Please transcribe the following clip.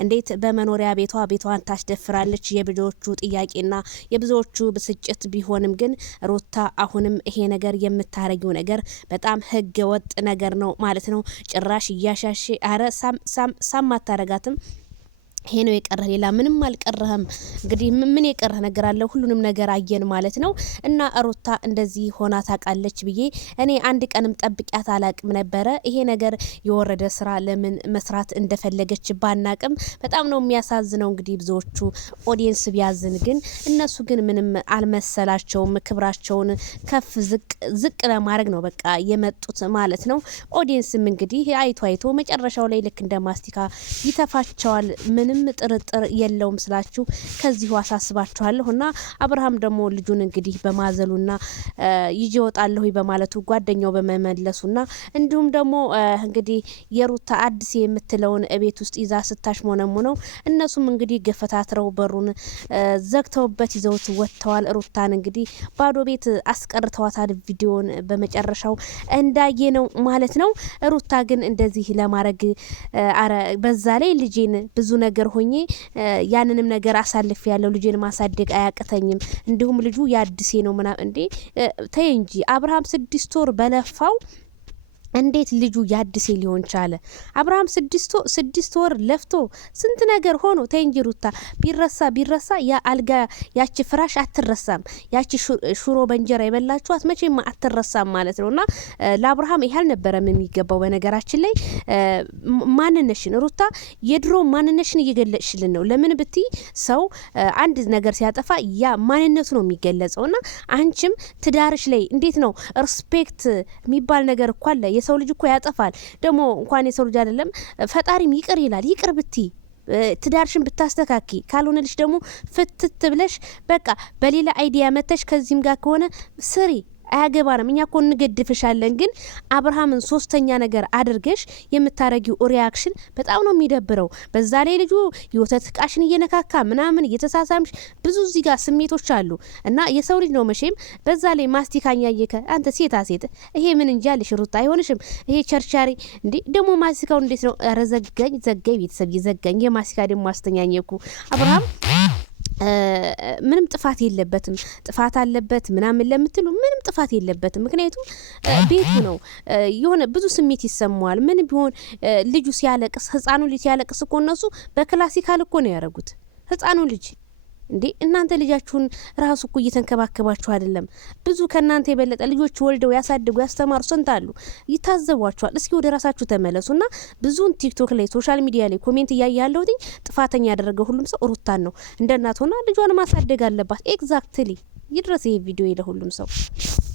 እንዴት በመኖሪያ ቤቷን ታስደፍራለች? የብዙዎቹ ጥያቄና የብዙዎቹ ብስጭት ቢሆንም ግን ሩታ አሁንም ይሄ ነገር የምታረጊው ነገር በጣም ህገ ወጥ ነገር ነው ማለት ነው። ጭራሽ እያሻሽ አረ ሳም አታረጋትም። ይሄ ነው የቀረ፣ ሌላ ምንም አልቀረህም። እንግዲህ ምን የቀረ ነገር አለ? ሁሉንም ነገር አየን ማለት ነው። እና ሩታ እንደዚህ ሆና ታውቃለች ብዬ እኔ አንድ ቀንም ጠብቂያት አላቅም ነበረ። ይሄ ነገር የወረደ ስራ ለምን መስራት እንደፈለገች ባናቅም በጣም ነው የሚያሳዝነው። እንግዲህ ብዙዎቹ ኦዲየንስ ቢያዝን ግን እነሱ ግን ምንም አልመሰላቸውም። ክብራቸውን ከፍ ዝቅ ለማድረግ ነው በቃ የመጡት ማለት ነው። ኦዲየንስም እንግዲህ አይቶ መጨረሻው ላይ ልክ እንደ ማስቲካ ይተፋቸዋል። ምንም ጥርጥር የለውም ስላችሁ ከዚሁ አሳስባችኋለሁ። እና አብርሃም ደግሞ ልጁን እንግዲህ በማዘሉና ይዤ እወጣለሁ በማለቱ ጓደኛው በመመለሱና እንዲሁም ደግሞ እንግዲህ የሩታ አዲስ የምትለውን ቤት ውስጥ ይዛ ስታሽሞነሙ ነው። እነሱም እንግዲህ ገፈታትረው በሩን ዘግተውበት ይዘውት ወጥተዋል። ሩታን እንግዲህ ባዶ ቤት አስቀርተዋታል። ቪዲዮን በመጨረሻው እንዳየ ነው ማለት ነው። ሩታ ግን እንደዚህ ለማድረግ በዛ ላይ ልጄን ብዙ ነገር ሆኜ ያንንም ነገር አሳልፍ ያለው ልጄን ማሳደግ አያቅተኝም። እንዲሁም ልጁ ያድሴ ነው ምናምን እንዴ ተይ እንጂ አብርሃም 6 ወር በለፋው እንዴት ልጁ ያድሴ ሊሆን ቻለ? አብርሃም 6 ወር ለፍቶ ስንት ነገር ሆኖ ተይ እንጂ ሩታ ቢረሳ ያ አልጋ ያቺ ፍራሽ አትረሳም። ያቺ ሹሮ በእንጀራ የበላችኋት መቼም አትረሳም ማለት ነውና ለአብርሃም ይሄ አልነበረም የሚገባው። በነገራችን ላይ ማንነሽን ሩታ የድሮ ማንነሽን እየገለጽሽልን ነው። ለምን ብትይ ሰው አንድ ነገር ሲያጠፋ ያ ማንነቱ ነው የሚገለጸውና አንቺም ትዳርሽ ላይ እንዴት ነው ሪስፔክት የሚባል ነገር እኮ አለ። የሰው ልጅ እኮ ያጠፋል። ደግሞ እንኳን የሰው ልጅ አይደለም ፈጣሪም ይቅር ይላል። ይቅር ብቲ ትዳርሽን ብታስተካኪ ካልሆነልሽ ደግሞ ፍትት ብለሽ በቃ በሌላ አይዲያ መተሽ ከዚህም ጋር ከሆነ ስሪ አያገባንም። እኛ እኮ እንገድፍሻለን። ግን አብርሃምን 3ኛ ነገር አድርገሽ የምታረጊው ሪያክሽን በጣም ነው የሚደብረው። በዛ ላይ ልጁ የወተት ቃሽን እየነካካ ምናምን እየተሳሳምሽ ብዙ እዚህ ጋር ስሜቶች አሉ እና የሰው ልጅ ነው መቼም። በዛ ላይ ማስቲካኛ እየከ አንተ ሴታ ሴት ይሄ ምን እንጂ አለሽ ሩታ አይሆንሽም። ይሄ ቸርቻሪ እንዴ ደግሞ ማስቲካው እንዴት ነው? ኧረ ዘጋኝ ቤተሰብ ይዘጋኝ። የማስቲካ ደግሞ አስተኛኘኩ አብርሃም ምንም ጥፋት የለበትም። ጥፋት አለበት ምናምን ለምትሉ ምንም ጥፋት የለበትም። ምክንያቱም ቤቱ ነው። የሆነ ብዙ ስሜት ይሰማዋል። ምን ቢሆን ልጁ ሲያለቅስ ህፃኑ ልጅ ሲያለቅስ እኮ እነሱ በክላሲካል እኮ ነው ያደረጉት። ህፃኑ ልጅ እንዴ እናንተ ልጃችሁን ራሱ እኮ እየተንከባከባችሁ አይደለም? ብዙ ከናንተ የበለጠ ልጆች ወልደው ያሳድጉ ያስተማሩ ስንት አሉ፣ ይታዘቧቸዋል። እስኪ ወደ ራሳችሁ ተመለሱና ብዙን ቲክቶክ ላይ ሶሻል ሚዲያ ላይ ኮሜንት እያያለሁኝ ጥፋተኛ ያደረገ ሁሉም ሰው ሩታን ነው። እንደ እናት ሆና ልጇን ማሳደግ አለባት። ኤግዛክትሊ ይድረስ ይሄ ቪዲዮ ለሁሉም ሰው።